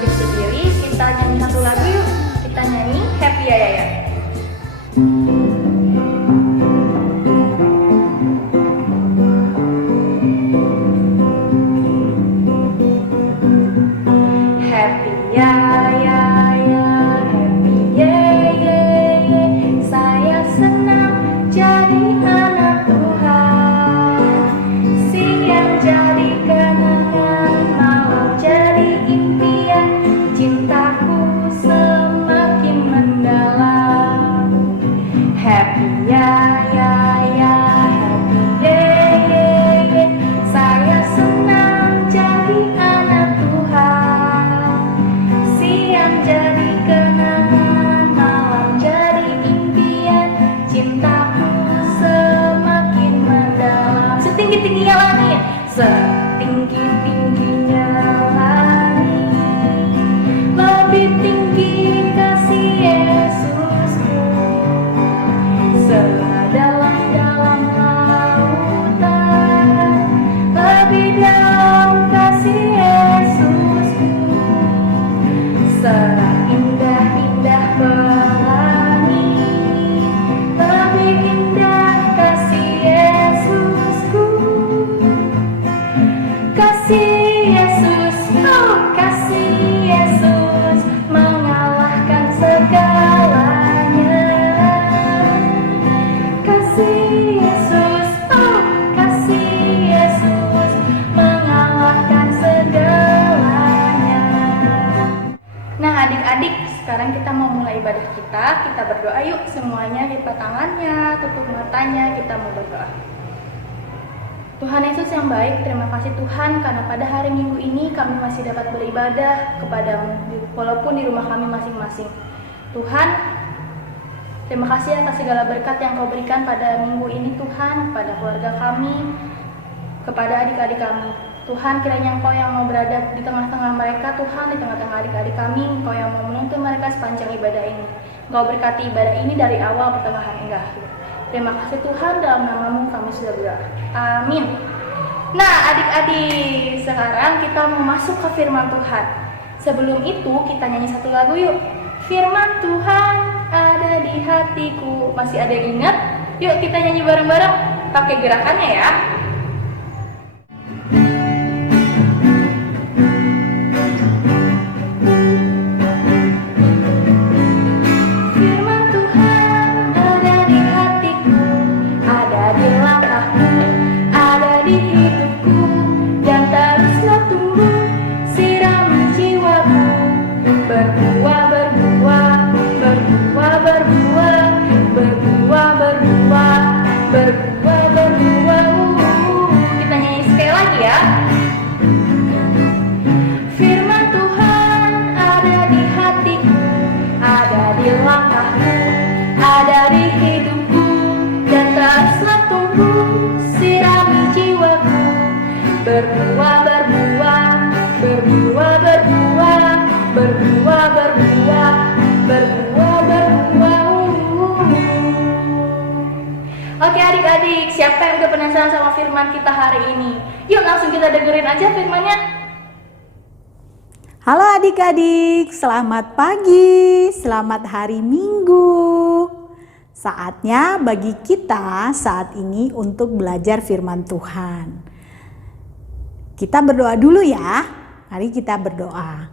lanjut sendiri, kita nyanyi satu lagu yuk. Kita nyanyi Happy Ya Ya. Happy ya ya ya, happy ye ye ye. Saya senang jadi anak Tuhan. Siang jadi kenangan, malam jadi impian. Cintaku semakin mendalam. Happy ya ya ya, happy ye ye ye. Saya senang jadi anak Tuhan. Siang jadi kenangan, malam jadi impian. Cintaku semakin mendalam. Setinggi-tingginya langit, setinggi-tingginya langit, lebih tinggi kasih Yesusku. Sedalam-dalam lautan, lebih dalam kasih Yesusku. Seindah-indah pelangi, lebih indah kasih Yesusku. Kasih Yesus, oh kasih Yesus, mengalahkan segalanya. Kasih Yesus, oh kasih Yesus, mengalahkan segalanya. Nah adik-adik, sekarang kita mau mulai ibadah kita. Kita berdoa yuk semuanya, lipat tangannya, tutup matanya, kita mau berdoa. Tuhan Yesus yang baik, terima kasih Tuhan karena pada hari Minggu ini kami masih dapat beribadah kepadamu walaupun di rumah kami masing-masing. Tuhan, terima kasih atas segala berkat yang Kau berikan pada minggu ini Tuhan, kepada keluarga kami, kepada adik-adik kami. Tuhan, kiranya Engkau yang mau berada di tengah-tengah mereka Tuhan, di tengah-tengah adik-adik kami, Engkau yang mau menuntun mereka sepanjang ibadah ini. Engkau berkati ibadah ini dari awal, pertengahan hingga akhir. Terima kasih Tuhan, dalam nama-Mu kami sudah berdoa. Amin. Nah adik-adik, sekarang kita mau masuk ke firman Tuhan. Sebelum itu kita nyanyi satu lagu yuk. Firman Tuhan ada di hatiku. Masih ada yang ingat? Yuk kita nyanyi bareng-bareng, pakai gerakannya ya. Firman Tuhan ada di hatiku, ada di langkahku, ada di hidupku, dan teruslah tumbuh, sirami jiwaku. Berbuah, berbuah, berbuah, berbuah, berbuah, berbuah, berbuah, berbuah. Kita nyanyi sekali lagi ya. Firman Tuhan ada di hatiku, ada di langkahku, ada di hidupku, dan teruslah tumbuh, sirami jiwaku. Berbuah, berbuah, berbuah, berbuah, berbuah, berbuah, berbuah, berbuah. Oke adik-adik, siapa yang udah penasaran sama firman kita hari ini? Yuk langsung kita dengerin aja firmannya. Halo adik-adik, selamat pagi, selamat hari Minggu. Saatnya bagi kita saat ini untuk belajar firman Tuhan. Kita berdoa dulu ya, mari kita berdoa.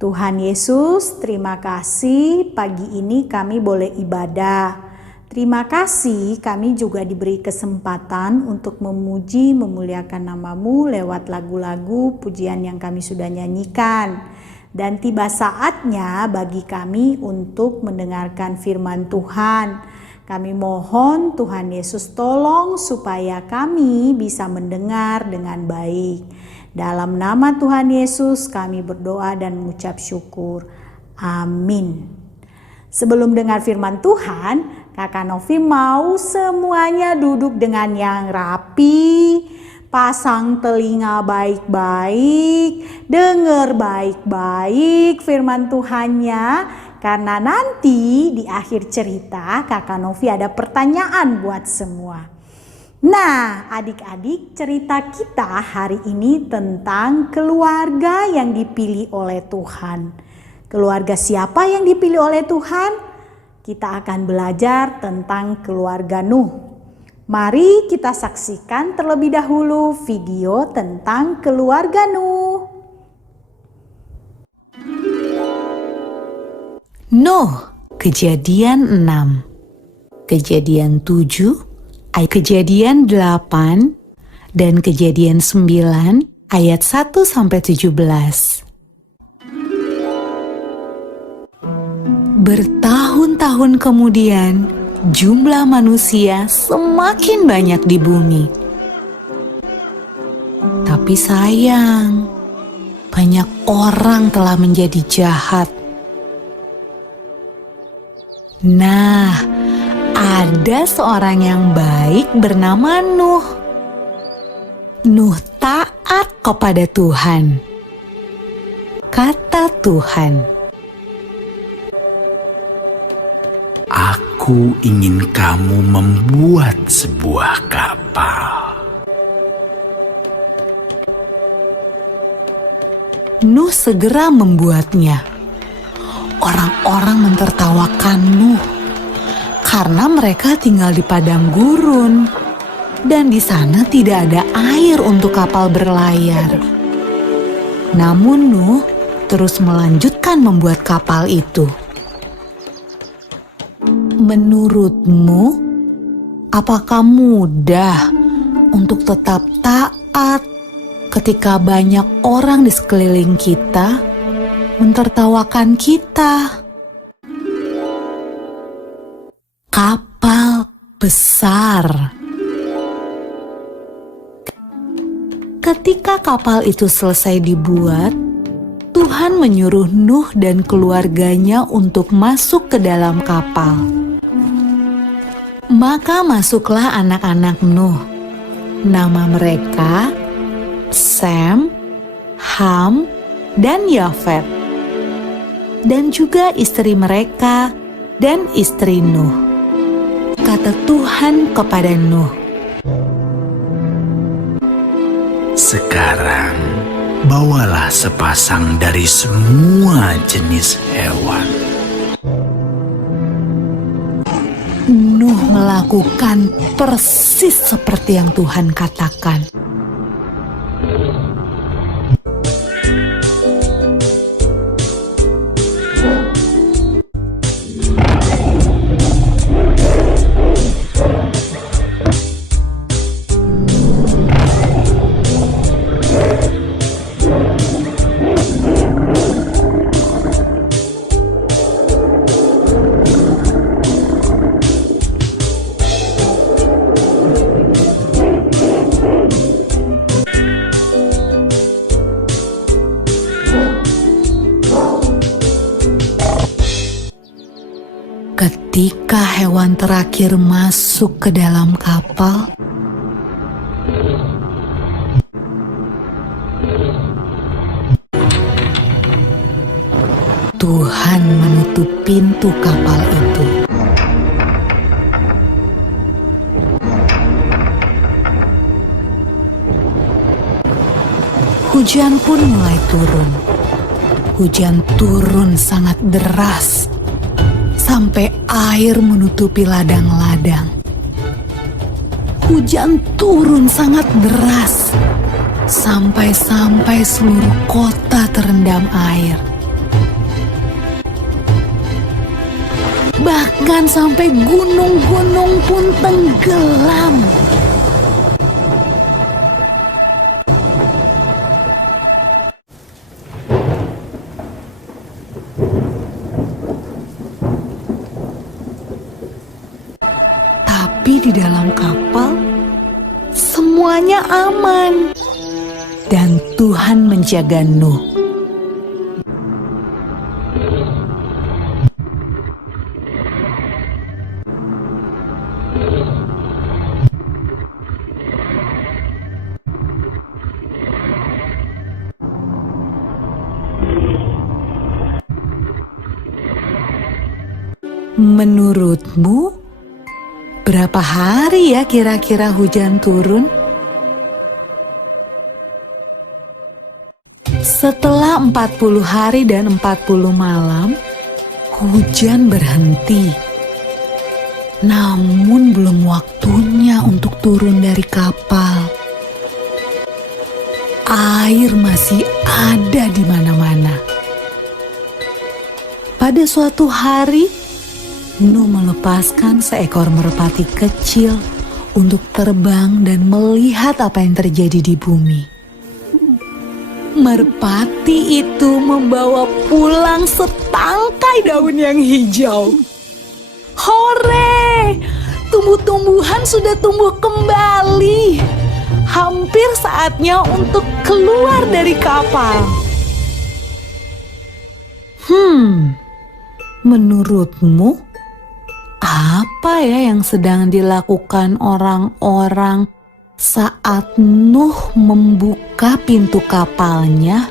Tuhan Yesus, terima kasih pagi ini kami boleh ibadah. Terima kasih kami juga diberi kesempatan untuk memuji, memuliakan nama-Mu lewat lagu-lagu pujian yang kami sudah nyanyikan. Dan tiba saatnya bagi kami untuk mendengarkan firman Tuhan. Kami mohon Tuhan Yesus tolong supaya kami bisa mendengar dengan baik. Dalam nama Tuhan Yesus kami berdoa dan mengucap syukur. Amin. Sebelum dengar firman Tuhan, Kakak Novi mau semuanya duduk dengan yang rapi, pasang telinga baik-baik, dengar baik-baik firman Tuhannya, karena nanti di akhir cerita Kakak Novi ada pertanyaan buat semua. Nah, adik-adik, cerita kita hari ini tentang keluarga yang dipilih oleh Tuhan. Keluarga siapa yang dipilih oleh Tuhan? Kita akan belajar tentang keluarga Nuh. Mari kita saksikan terlebih dahulu video tentang keluarga Nuh. Nuh, Kejadian 6, Kejadian 7, Kejadian 8, dan Kejadian 9 ayat 1-17. Bertahun-tahun kemudian, jumlah manusia semakin banyak di bumi. Tapi sayang, banyak orang telah menjadi jahat. Nah, ada seorang yang baik bernama Nuh. Nuh taat kepada Tuhan. Kata Tuhan, "Aku ingin kamu membuat sebuah kapal." Nuh segera membuatnya. Orang-orang mentertawakan Nuh karena mereka tinggal di padang gurun dan di sana tidak ada air untuk kapal berlayar. Namun Nuh terus melanjutkan membuat kapal itu. Menurutmu, apakah mudah untuk tetap taat ketika banyak orang di sekeliling kita mentertawakan kita? Kapal besar. Ketika kapal itu selesai dibuat, Tuhan menyuruh Nuh dan keluarganya untuk masuk ke dalam kapal. Maka masuklah anak-anak Nuh. Nama mereka Sem, Ham, dan Yafet. Dan juga istri mereka dan istri Nuh. Kata Tuhan kepada Nuh, "Sekarang bawalah sepasang dari semua jenis hewan." Nuh melakukan persis seperti yang Tuhan katakan. Ketika hewan terakhir masuk ke dalam kapal, Tuhan menutup pintu kapal itu. Hujan pun mulai turun. Hujan turun sangat deras, sampai air menutupi ladang-ladang. Hujan turun sangat deras, sampai seluruh kota terendam air. Bahkan sampai gunung-gunung pun tenggelam. Tapi di dalam kapal, semuanya aman. Dan Tuhan menjaga Nuh. Menurutmu, Berapa hari ya kira-kira hujan turun? Setelah 40 hari dan 40 malam, hujan berhenti. Namun belum waktunya untuk turun dari kapal. Air masih ada di mana-mana. Pada suatu hari, Nuh melepaskan seekor merpati kecil untuk terbang dan melihat apa yang terjadi di bumi. Merpati itu membawa pulang setangkai daun yang hijau. Hore! Tumbuh-tumbuhan sudah tumbuh kembali. Hampir saatnya untuk keluar dari kapal. Menurutmu apa ya yang sedang dilakukan orang-orang saat Nuh membuka pintu kapalnya?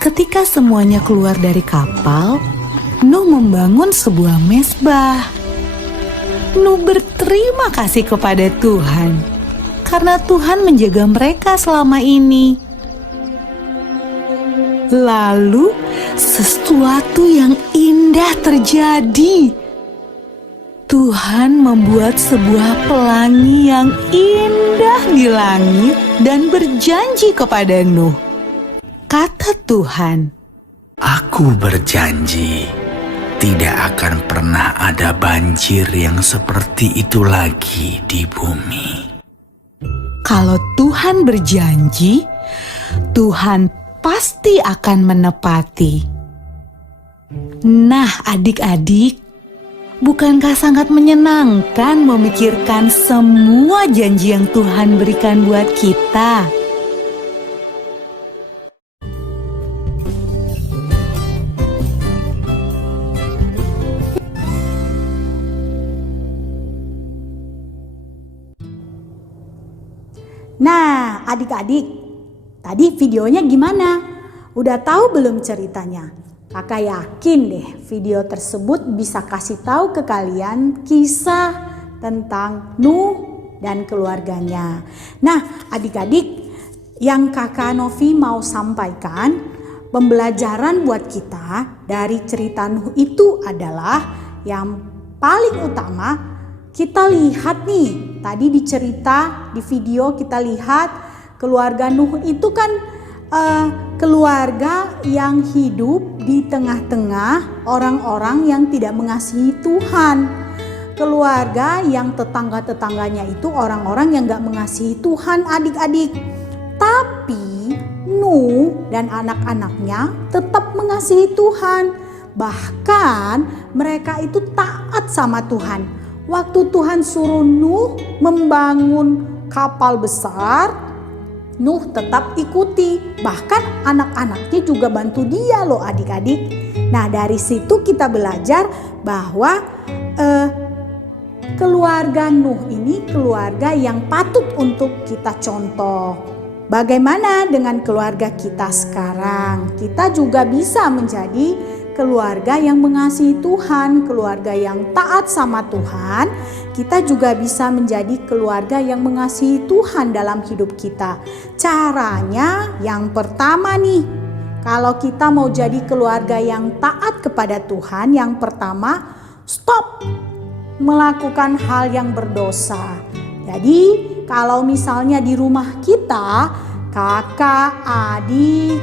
Ketika semuanya keluar dari kapal, Nuh membangun sebuah mezbah. Nuh berterima kasih kepada Tuhan karena Tuhan menjaga mereka selama ini. Lalu sesuatu yang indah terjadi. Tuhan membuat sebuah pelangi yang indah di langit dan berjanji kepada Nuh. Kata Tuhan, Aku berjanji tidak akan pernah ada banjir yang seperti itu lagi di bumi. kalau Tuhan berjanji, Tuhan pasti akan menepati. Nah, adik-adik, bukankah sangat menyenangkan memikirkan semua janji yang Tuhan berikan buat kita? Nah, adik-adik, tadi videonya gimana? Udah tahu belum ceritanya? Kakak yakin deh video tersebut bisa kasih tahu ke kalian kisah tentang Nuh dan keluarganya. Nah, adik-adik, yang Kakak Novi mau sampaikan, pembelajaran buat kita dari cerita Nuh itu adalah yang paling utama. Kita lihat nih, tadi di cerita, di video kita lihat keluarga Nuh itu kan keluarga yang hidup di tengah-tengah orang-orang yang tidak mengasihi Tuhan. Keluarga yang tetangga-tetangganya itu orang-orang yang gak mengasihi Tuhan, adik-adik. Tapi Nuh dan anak-anaknya tetap mengasihi Tuhan. Bahkan mereka itu taat sama Tuhan. Waktu Tuhan suruh Nuh membangun kapal besar, Nuh tetap ikuti. Bahkan anak-anaknya juga bantu dia loh adik-adik. Nah, dari situ kita belajar bahwa keluarga Nuh ini keluarga yang patut untuk kita contoh. Bagaimana dengan keluarga kita sekarang? Kita juga bisa menjadi keluarga yang mengasihi Tuhan, keluarga yang taat sama Tuhan. Kita juga bisa menjadi keluarga yang mengasihi Tuhan dalam hidup kita. Caranya yang pertama nih, kalau kita mau jadi keluarga yang taat kepada Tuhan, yang pertama, stop melakukan hal yang berdosa. Jadi kalau misalnya di rumah kita, kakak, adik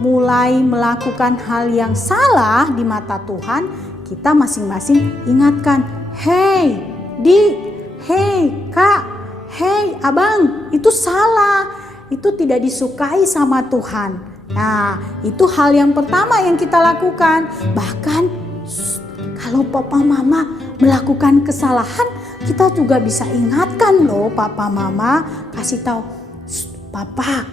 mulai melakukan hal yang salah di mata Tuhan, kita masing-masing ingatkan, hei Dik, hei Kak, hei Abang, itu salah, itu tidak disukai sama Tuhan. Nah, itu hal yang pertama yang kita lakukan. Bahkan kalau papa mama melakukan kesalahan, kita juga bisa ingatkan loh papa mama, kasih tahu, papa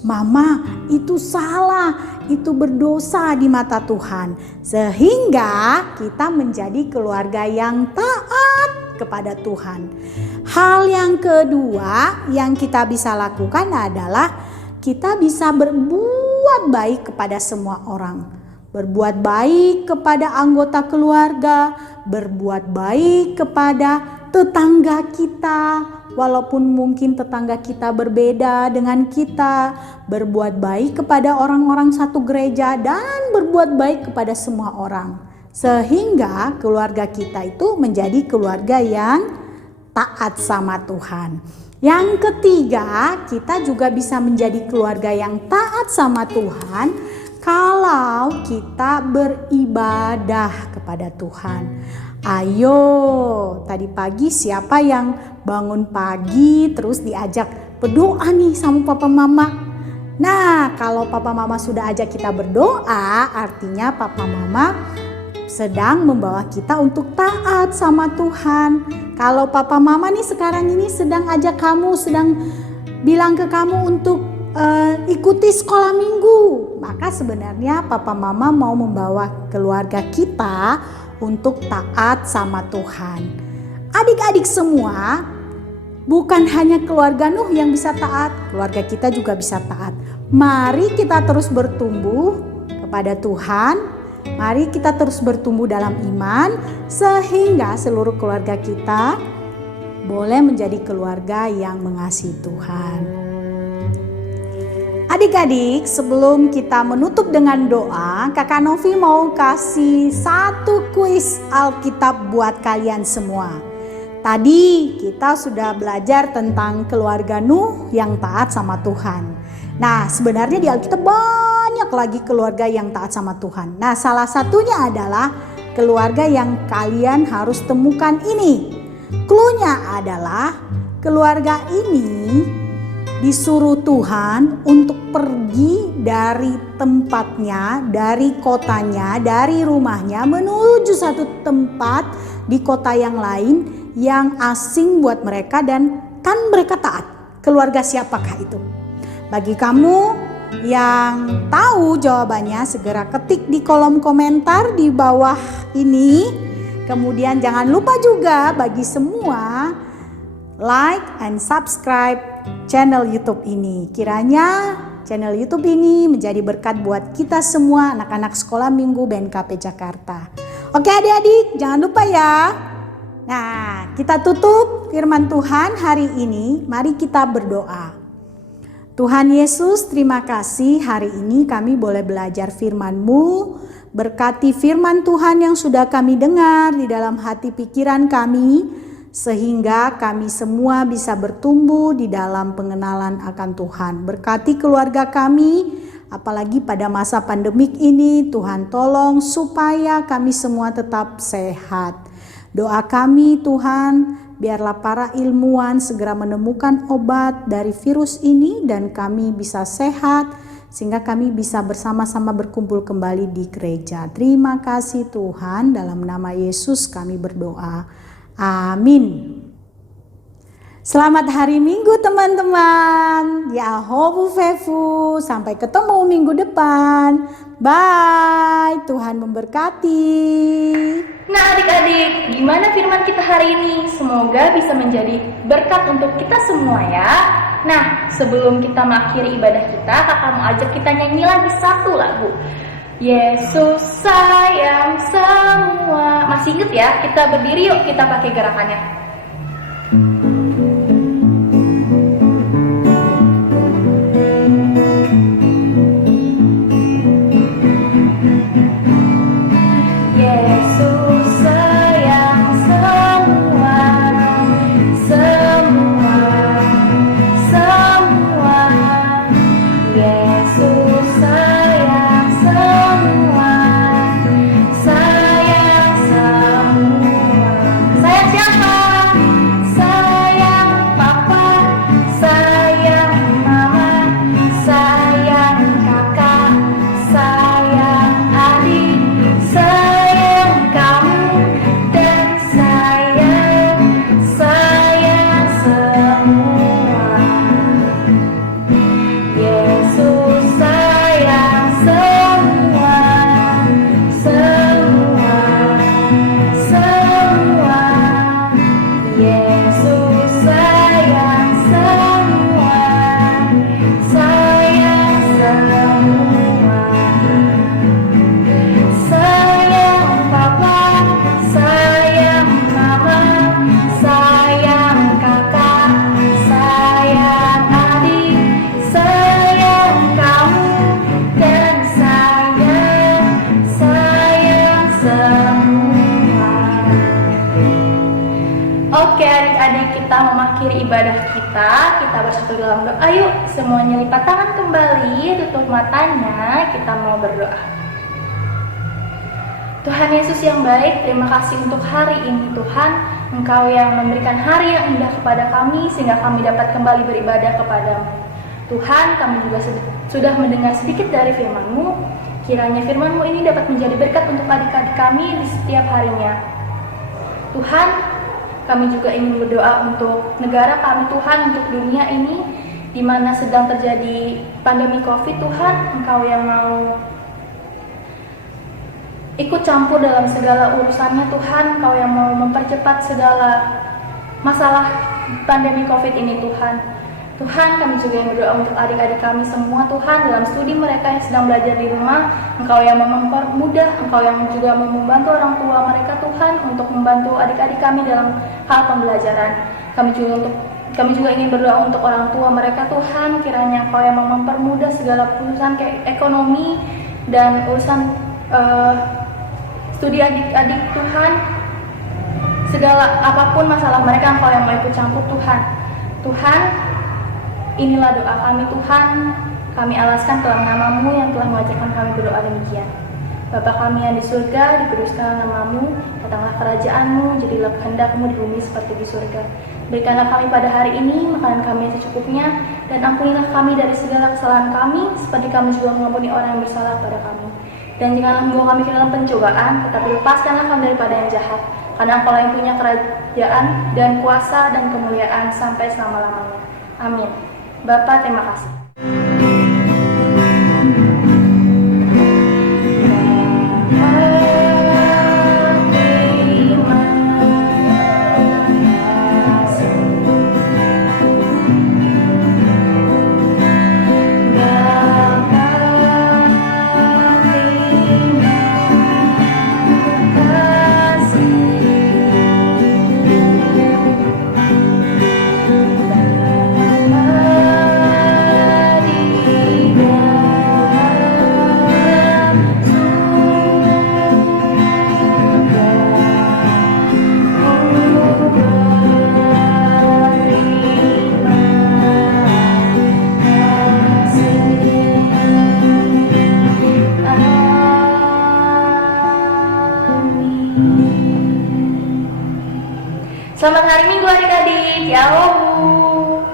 Mama, itu salah, itu berdosa di mata Tuhan. Sehingga kita menjadi keluarga yang taat kepada Tuhan. Hal yang kedua yang kita bisa lakukan adalah kita bisa berbuat baik kepada semua orang. Berbuat baik kepada anggota keluarga, berbuat baik kepada tetangga kita, walaupun mungkin tetangga kita berbeda dengan kita, berbuat baik kepada orang-orang satu gereja, dan berbuat baik kepada semua orang. Sehingga keluarga kita itu menjadi keluarga yang taat sama Tuhan. Yang ketiga, kita juga bisa menjadi keluarga yang taat sama Tuhan kalau kita beribadah kepada Tuhan. Ayo, tadi pagi siapa yang bangun pagi terus diajak berdoa nih sama papa mama? Nah, kalau papa mama sudah ajak kita berdoa, artinya papa mama sedang membawa kita untuk taat sama Tuhan. Kalau papa mama nih sekarang ini sedang ajak kamu, sedang bilang ke kamu untuk ikuti sekolah minggu, maka sebenarnya papa mama mau membawa keluarga kita untuk taat sama Tuhan. Adik-adik semua, bukan hanya keluarga Nuh yang bisa taat, keluarga kita juga bisa taat. Mari kita terus bertumbuh kepada Tuhan, mari kita terus bertumbuh dalam iman, sehingga seluruh keluarga kita boleh menjadi keluarga yang mengasihi Tuhan. Adik-adik, sebelum kita menutup dengan doa, Kakak Novi mau kasih satu kuis Alkitab buat kalian semua. Tadi kita sudah belajar tentang keluarga Nuh yang taat sama Tuhan. Nah, sebenarnya di Alkitab banyak lagi keluarga yang taat sama Tuhan. Nah, salah satunya adalah keluarga yang kalian harus temukan ini. Cluenya adalah keluarga ini disuruh Tuhan untuk pergi dari tempatnya, dari kotanya, dari rumahnya menuju satu tempat di kota yang lain yang asing buat mereka, dan kan mereka taat. Keluarga siapakah itu? Bagi kamu yang tahu jawabannya, segera ketik di kolom komentar di bawah ini. Kemudian jangan lupa juga bagi semua like and subscribe channel YouTube ini. Kiranya channel YouTube ini menjadi berkat buat kita semua anak-anak sekolah minggu BNKP Jakarta. Oke adik-adik, jangan lupa ya. Nah, kita tutup firman Tuhan hari ini. Mari kita berdoa. Tuhan Yesus, terima kasih hari ini kami boleh belajar firman-Mu. Berkati firman Tuhan yang sudah kami dengar di dalam hati pikiran kami, sehingga kami semua bisa bertumbuh di dalam pengenalan akan Tuhan. Berkati keluarga kami, apalagi pada masa pandemik ini. Tuhan tolong supaya kami semua tetap sehat. Doa kami Tuhan, biarlah para ilmuwan segera menemukan obat dari virus ini dan kami bisa sehat, sehingga kami bisa bersama-sama berkumpul kembali di gereja. Terima kasih Tuhan, dalam nama Yesus kami berdoa. Amin. Selamat hari Minggu teman-teman. Ya hobu fefu. Sampai ketemu minggu depan. Bye. Tuhan memberkati. Nah adik-adik, gimana firman kita hari ini? Semoga bisa menjadi berkat untuk kita semua ya. Nah, sebelum kita mengakhiri ibadah kita, kakak mau ajak kita nyanyi lagi satu lagu. Yesus sayang semua. Masih inget ya? Kita berdiri yuk, kita pakai gerakannya. Sayang mengakhiri ibadah kita bersatu dalam doa. Yuk semuanya lipat tangan kembali, tutup matanya, kita mau berdoa. Tuhan Yesus yang baik, terima kasih untuk hari ini Tuhan. Engkau yang memberikan hari yang indah kepada kami sehingga kami dapat kembali beribadah kepadamu. Tuhan, kami juga sudah mendengar sedikit dari firman-Mu. Kiranya firman-Mu ini dapat menjadi berkat untuk adik-adik kami di setiap harinya. Tuhan, kami juga ingin berdoa untuk negara kami Tuhan, untuk dunia ini di mana sedang terjadi pandemi COVID. Tuhan, Engkau yang mau ikut campur dalam segala urusannya Tuhan. Engkau yang mau mempercepat segala masalah pandemi COVID ini Tuhan. Tuhan, kami juga yang berdoa untuk adik-adik kami semua Tuhan dalam studi mereka yang sedang belajar di rumah. Engkau yang mempermudah, Engkau yang juga mau membantu orang tua mereka Tuhan untuk membantu adik-adik kami dalam hal pembelajaran. Kami juga ingin berdoa untuk orang tua mereka Tuhan. Kiranya Engkau yang mau mempermudah segala urusan ekonomi dan urusan studi adik-adik Tuhan. Segala apapun masalah mereka, Engkau yang mau ikut campur Tuhan. Tuhan, inilah doa kami Tuhan, kami alaskan dalam nama-Mu yang telah mengajarkan kami berdoa demikian. Bapa kami yang di surga, dikuduskanlah nama-Mu, datanglah kerajaan-Mu, jadilah kehendak-Mu di bumi seperti di surga. Berikanlah kami pada hari ini makanan kami yang secukupnya, dan ampunilah kami dari segala kesalahan kami, seperti kami juga mengampuni orang yang bersalah pada kami. Dan janganlah membawa kami ke dalam pencobaan, tetapi lepaskanlah kami daripada yang jahat, karena Engkau yang punya kerajaan dan kuasa dan kemuliaan sampai selama-lamanya. Amin. Bapak, terima kasih. Selamat hari Minggu adik-adik. Yahoo!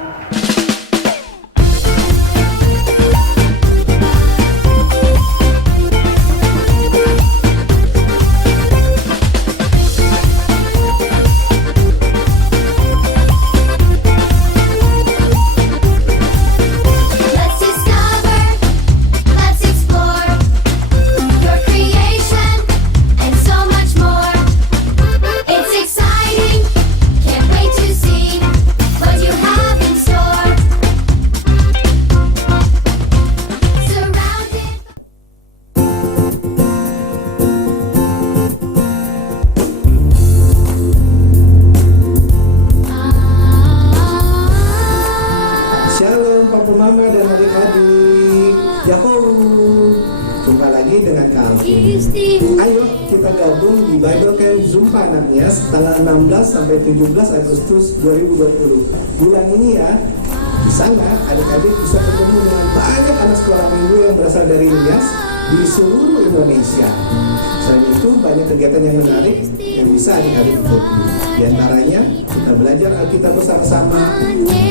Let's discover, let's explore your creation and so much more. It's exciting, can't wait to see what you have in store. Surrounded. Shalom Papa Mama dan adik-adik. Yahoo! Jumpa lagi dengan kami. Ayo kita gabung di Bible Camp Zumpa Ananias tanggal 16 sampai 17 Agustus 2020. Bulan ini ya. Di sana adik-adik bisa bertemu dengan banyak anak sekolah minggu yang berasal dari Nias di seluruh Indonesia. Selain itu banyak kegiatan yang menarik yang bisa adik-adik ikuti. Di antaranya kita belajar Alkitab bersama-sama,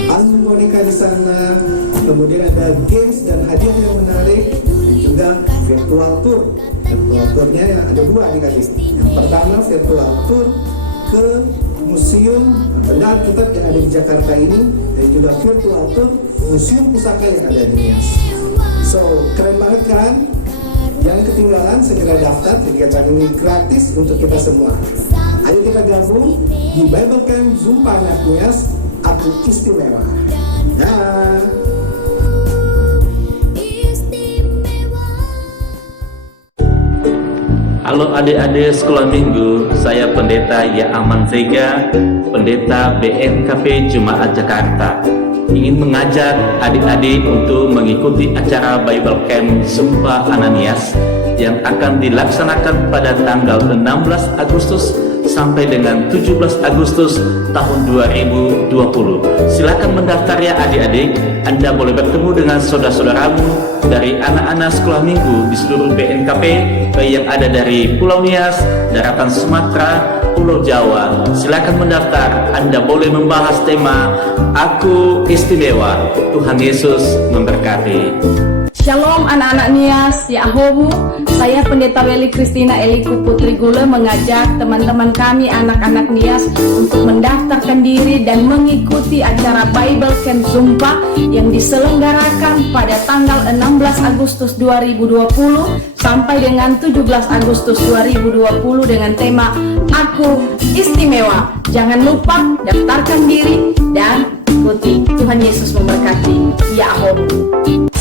album boneka di sana, kemudian ada games dan hadiah yang menarik, dan juga virtual tour. Virtual tournya yang ada dua adik-adik. Yang pertama virtual tour ke museum benda Alkitab yang ada di Jakarta ini, dan juga virtual tour museum pusaka yang ada di Nias. So keren banget kan? Jangan ketinggalan, segera daftar. Kegiatan ini gratis untuk kita semua. Ayo kita gabung di Bible Camp Zumpa Ananias. Aku istimewa. Dah. Halo adik-adik sekolah minggu, saya Pendeta Yaaman Zega, Pendeta BNKP Jemaat Jakarta. Ingin mengajak adik-adik untuk mengikuti acara Bible Camp Zumpa Ananias yang akan dilaksanakan pada tanggal 16 Agustus sampai dengan 17 Agustus tahun 2020. Silakan mendaftar ya adik-adik. Anda boleh bertemu dengan saudara-saudaramu dari anak-anak sekolah minggu di seluruh BNKP yang ada dari Pulau Nias, daratan Sumatera, Pulau Jawa. Silakan mendaftar. Anda boleh membahas tema Aku Istimewa. Tuhan Yesus memberkati. Shalom anak-anak Nias, ya Ahomu. Saya Pendeta Weli Kristina Eliku Putri Gule mengajak teman-teman kami anak-anak Nias untuk mendaftarkan diri dan mengikuti acara Bible Camp Zumba yang diselenggarakan pada tanggal 16 Agustus 2020 sampai dengan 17 Agustus 2020 dengan tema Aku Istimewa. Jangan lupa daftarkan diri dan ikuti. Tuhan Yesus memberkati. Ya Ahomu.